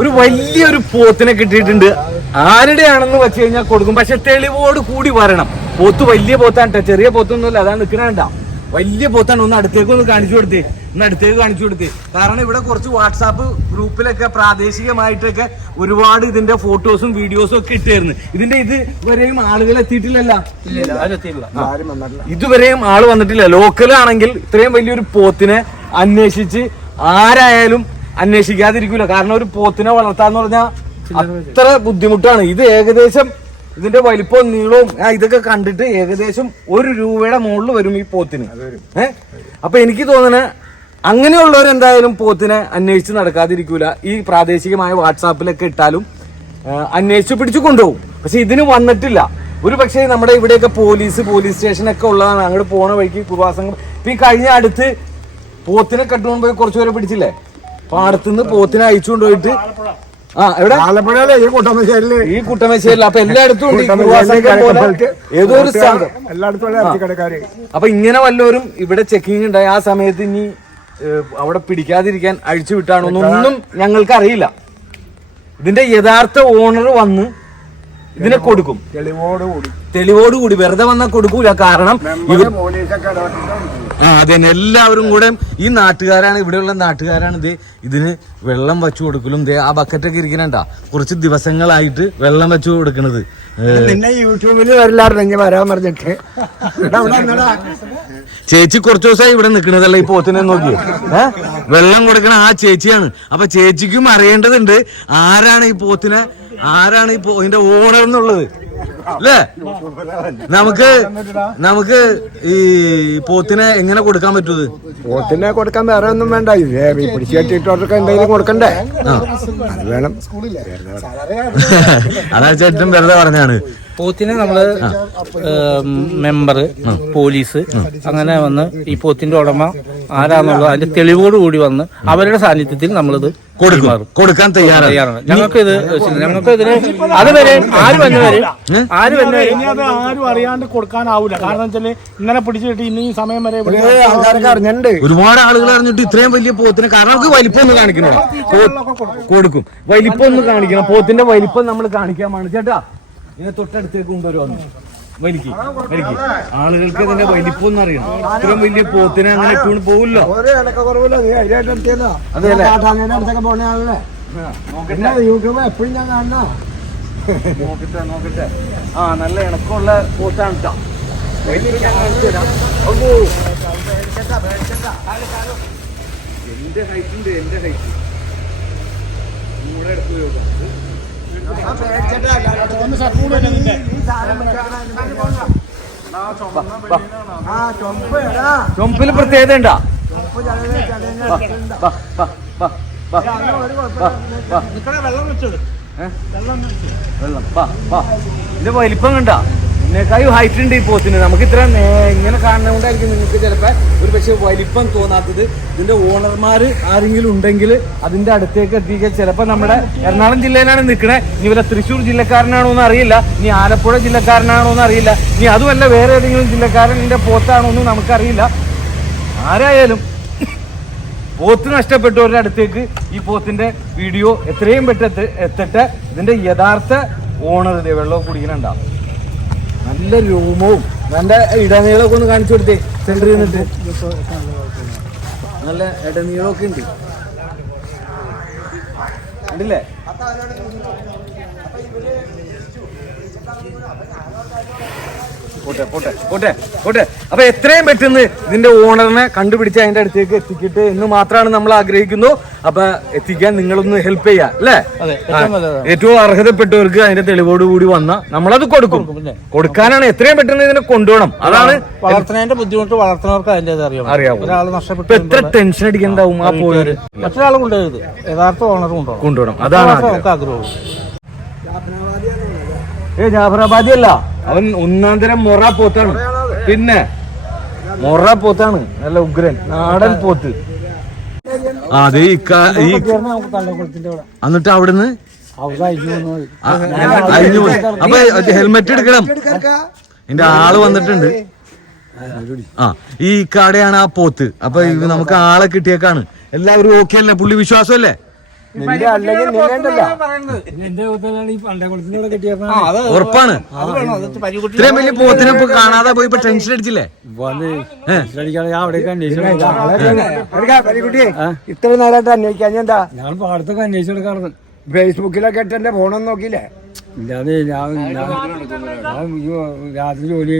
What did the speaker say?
ഒരു വലിയൊരു പോത്തിനെ കിട്ടിയിട്ടുണ്ട്. ആരുടെയാണെന്ന് വെച്ച് കഴിഞ്ഞാൽ കൊടുക്കും. പക്ഷെ തെളിവോട് കൂടി വരണം. പോത്ത് വലിയ പോത്താണ്. ചെറിയ പോത്തൊന്നുമല്ല. അതാണ് നിൽക്കണണ്ട വലിയ പോത്താണ്. ഒന്ന് അടുത്തേക്ക് ഒന്ന് കാണിച്ചു കൊടുത്തേ. ഒന്ന് അടുത്തേക്ക് കാണിച്ചു കൊടുത്തേ. കാരണം ഇവിടെ കുറച്ച് വാട്സാപ്പ് ഗ്രൂപ്പിലൊക്കെ പ്രാദേശികമായിട്ടൊക്കെ ഒരുപാട് ഇതിന്റെ ഫോട്ടോസും വീഡിയോസും ഒക്കെ ഇട്ടായിരുന്നു ഇതിന്റെ ഇത് വരെയും ആളുകൾ എത്തിയിട്ടില്ലല്ല? ഇതുവരെയും ആൾ വന്നിട്ടില്ല. ലോക്കലാണെങ്കിൽ ഇത്രയും വലിയൊരു പോത്തിനെ അന്വേഷിച്ച് ആരായാലും അന്വേഷിക്കാതിരിക്കൂല. കാരണം ഒരു പോത്തിനെ വളർത്താന്ന് പറഞ്ഞാൽ അത്ര ബുദ്ധിമുട്ടാണ്. ഇത് ഏകദേശം ഇതിന്റെ വലിപ്പവും നീളവും ഇതൊക്കെ കണ്ടിട്ട് ഏകദേശം ഒരു രൂപയുടെ മുകളിൽ വരും ഈ പോത്തിന്. ഏ? അപ്പൊ എനിക്ക് തോന്നണ അങ്ങനെയുള്ളവർ എന്തായാലും പോത്തിനെ അന്വേഷിച്ച് നടക്കാതിരിക്കൂല. ഈ പ്രാദേശികമായ വാട്സാപ്പിലൊക്കെ ഇട്ടാലും അന്വേഷിച്ച് പിടിച്ചു കൊണ്ടുപോകും. പക്ഷെ ഇതിന് വന്നിട്ടില്ല. ഒരു പക്ഷേ നമ്മുടെ ഇവിടെയൊക്കെ പോലീസ് പോലീസ് സ്റ്റേഷനൊക്കെ ഉള്ളതാണ്. അങ്ങോട്ട് പോണ വഴിക്ക് ഇപ്പൊ ഈ കഴിഞ്ഞ അടുത്ത് പോത്തിനെ കട്ടുകൊണ്ട് പോയി കുറച്ചുപേരെ പിടിച്ചില്ലേ? പാടത്തുനിന്ന് പോത്തിനെ അയച്ചു കൊണ്ടുപോയിട്ട് ആ എവിടെ? ആലപ്പുഴയിലെ ഈ കുട്ടമശ്ശേരിയിൽ ഈ കുട്ടമശ്ശേരി അപ്പൊ എല്ലായിടത്തും ഉണ്ട് ഏതോ ഒരു അപ്പൊ ഇങ്ങനെ വല്ലവരും ഇവിടെ ചെക്കിങ് ഉണ്ടായി. ആ സമയത്ത് ഇനി അവിടെ പിടിക്കാതിരിക്കാൻ അഴിച്ചു വിട്ടാണോ എന്നൊന്നും ഞങ്ങൾക്ക് അറിയില്ല ഇതിന്റെ യഥാർത്ഥ ഓണർ വന്ന് ഇതിനെ കൊടുക്കും. തെളിവോടുകൂടി തെളിവോടുകൂടി വെറുതെ വന്നാൽ കൊടുക്കൂല. കാരണം ഇവർ ആ അതെ എല്ലാവരും കൂടെ ഈ നാട്ടുകാരാണ് ഇവിടെയുള്ള നാട്ടുകാരാണ് ഇത് ഇതിന് വെള്ളം വെച്ചു കൊടുക്കലും. ദേ ആ ബക്കറ്റൊക്കെ ഇരിക്കണണ്ട കുറച്ച് ദിവസങ്ങളായിട്ട് വെള്ളം വെച്ചു കൊടുക്കണത്. നിന്നെ യൂട്യൂബിൽ വരില്ലായിരുന്നു വരാൻ പറഞ്ഞിട്ട്. ചേച്ചി കുറച്ചു ദിവസമായി ഇവിടെ നിൽക്കണതല്ല ഈ പോത്തിനെ നോക്കി? ഏ? വെള്ളം കൊടുക്കണ ആ ചേച്ചിയാണ്. അപ്പൊ ചേച്ചിക്കും അറിയേണ്ടതുണ്ട് ആരാണ് ഈ പോത്തിനെ ആരാണ് ഈ പോ- ഇതിന്റെ ഓണർ എന്നുള്ളത്? അല്ലേ നമുക്ക് നമുക്ക് ഈ പോത്തിനെ എങ്ങനെ കൊടുക്കാൻ പറ്റൂത് പോത്തിനെ കൊടുക്കാൻ വേറെ ഒന്നും വേണ്ട. പിടിച്ചു കെട്ടിയിട്ടവർക്ക് എന്തെങ്കിലും കൊടുക്കണ്ടേ? അത് വേണം. അതാ ചേട്ടൻ വെറുതെ പറഞ്ഞാണ്. പോത്തിനെ നമ്മൾ മെമ്പർ പോലീസ് അങ്ങനെ വന്ന് ഈ പോത്തിന്റെ ഉടമ ആരാന്നുള്ളത് അതിന്റെ തെളിവോട് കൂടി വന്ന് അവരുടെ സാന്നിധ്യത്തിൽ നമ്മളിത് കൊടുക്കും. കൊടുക്കാൻ തയ്യാറാണ്. ഞങ്ങൾക്ക് ഇത് ഞങ്ങൾക്ക് ഇതിന് അതുവരെ ആര് വരെ ആര് വന്നവരും ഇനി അത് ആരും അറിയാണ്ട് കൊടുക്കാനാവൂല. കാരണം വെച്ചാൽ ഇന്നലെ പിടിച്ചിട്ട് ഇന്ന് ഈ സമയം വരെ ഒരുപാട് ആളുകൾ അറിഞ്ഞിട്ട് ഇത്രയും വലിയ പോത്തിന് കാരണം നമുക്ക് വലിപ്പം ഒന്ന് കാണിക്കണം കൊടുക്കും. വലിപ്പം ഒന്ന് കാണിക്കണം. പോത്തിന്റെ വലിപ്പം നമ്മൾ കാണിക്കാൻ വേണം ചേട്ടാ ഇതിനെ തൊട്ടടുത്തേക്ക് കൊണ്ടുവരുവാന്ന് വലിക്ക് വലിക്ക്. ആളുകൾക്ക് ഇതിന്റെ വലിപ്പം അറിയണം ഇത്രയും വലിയ പോത്തിനെ അങ്ങനെ പോവില്ലോ. ആളല്ലേ പിന്നെ യൂട്യൂബ് എപ്പോഴും ഞാൻ കാണുന്ന നോക്കട്ടെ നോക്കട്ടെ. ആ നല്ല ഇണക്കമുള്ള പോത്താണ് കേട്ടോ. എന്റെ ഹൈറ്റ് ഉണ്ട് എന്റെ ഹൈറ്റ് നിങ്ങളുടെ എടുത്ത് നോക്കാം. ഒന്ന് സപ്പോർട്ട് തന്നെ നിന്റെ. ആ ചൊമ്പ് എടാ. ചുമപ്പിൽ പ്രത്യേകത ഉണ്ടാ? വെള്ളം വെള്ളം ഇത് വലിപ്പം കണ്ട? ഇതിനേക്കാളും ഹൈറ്റ് ഉണ്ട് ഈ പോത്തിന് നമുക്ക് ഇത്ര ഇങ്ങനെ കാണുന്നതുകൊണ്ടായിരിക്കും നിങ്ങൾക്ക് ചിലപ്പോൾ ഒരു പക്ഷേ വലിപ്പം തോന്നാത്തത്. ഇതിന്റെ ഓണർമാർ ആരെങ്കിലും ഉണ്ടെങ്കിൽ അതിന്റെ അടുത്തേക്ക് എത്തിക്കാൻ ചിലപ്പോൾ നമ്മുടെ എറണാകുളം ജില്ലയിലാണ് നിൽക്കണേ. ഇനി വല്ല തൃശ്ശൂർ ജില്ലക്കാരനാണോ എന്ന് അറിയില്ല. ഇനി ആലപ്പുഴ ജില്ലക്കാരനാണോ എന്ന് അറിയില്ല. ഇനി അതുമല്ല വേറെ ഏതെങ്കിലും ജില്ലക്കാരന്റെ പോത്താണോ എന്ന് നമുക്കറിയില്ല. ആരായാലും പോത്ത് നഷ്ടപ്പെട്ടവരുടെ അടുത്തേക്ക് ഈ പോത്തിന്റെ വീഡിയോ എത്രയും പെട്ടെന്ന് എത്തട്ടെ. ഇതിന്റെ യഥാർത്ഥ ഓണർ വെള്ളം കുടിക്കണുണ്ടാവും. നല്ല രൂപവും നല്ല ഇടനീളമൊക്കെ ഒന്ന് കാണിച്ചു കൊടുത്തേ. സെന്ററിൽ ചെയ്യുന്നുണ്ട് നല്ല ഇടനീളമൊക്കെ ഉണ്ട്. ഉണ്ടല്ലേ പോട്ടെ പോട്ടെ പോട്ടെ പോട്ടെ. അപ്പൊ എത്രയും പെട്ടെന്ന് ഇതിന്റെ ഓണറിനെ കണ്ടുപിടിച്ച് അതിന്റെ അടുത്തേക്ക് എത്തിക്കട്ടെ എന്ന് മാത്രമാണ് നമ്മൾ ആഗ്രഹിക്കുന്നു. അപ്പൊ എത്തിക്കാൻ നിങ്ങളൊന്ന് ഹെൽപ്പ് ചെയ്യാ അല്ലേ? ഏറ്റവും അർഹതപ്പെട്ടവർക്ക് അതിന്റെ തെളിവോട് കൂടി വന്ന നമ്മളത് കൊടുക്കും. കൊടുക്കാനാണ് എത്രയും പെട്ടെന്ന് ഇതിനെ കൊണ്ടുപോകണം. അതാണ് വളർത്തുന്നതിന്റെ ബുദ്ധിമുട്ട് വളർത്തുന്നവർക്ക് അതിന്റെ അറിയാം. ഒരാൾ നഷ്ടപ്പെട്ടു എത്ര ടെൻഷൻ അടിക്കണ്ടാവും ആ പോലെ മറ്റൊരാൾ കൊണ്ടുപോയത് യഥാർത്ഥ ഓണർ കൊണ്ടുപോകണം. കൊണ്ടുപോകണം. അതാണ് ആഗ്രഹം. ഏ ജാഫറാബാദി അല്ല അവൻ ഒന്നാം തരം മൊറ പോത്താണ്. പിന്നെ മൊറ പോത്താണ്. നല്ല ഉഗ്രൻ. നാടൻ പോത്ത്. അതെ എന്നിട്ട് അവിടുന്ന്? അപ്പൊ ഹെൽമെറ്റ് എടുക്കണം. എന്റെ ആൾ വന്നിട്ടുണ്ട്. ആ ഈ കടയാണ് ആ പോത്ത്. അപ്പൊ നമുക്ക് ആളെ കിട്ടിയേക്കാണ്. എല്ലാവരും ഓക്കെ അല്ലേ? പുള്ളി വിശ്വാസമല്ലേ? നിന്റെ അല്ലെങ്കിൽ നിന്നേണ്ടല്ല ഉറപ്പാണ്. ഇത്രയും വലിയ പോത്തിനെ ഇപ്പൊ കാണാതെ പോയി ഇപ്പൊ ടെൻഷൻ അടിച്ചില്ലേ? ഇത്ര നേരമായിട്ട് അന്വേഷിക്കാൻ എന്താ? ഞാൻ പാടത്തൊക്കെ അന്വേഷിച്ചു കൊടുക്കാറുണ്ട് ഫേസ്ബുക്കിലൊക്കെ ഇട്ട് എന്റെ ഫോണൊന്നും നോക്കിയില്ലേ? ഇല്ലാതെ രാത്രി ജോലി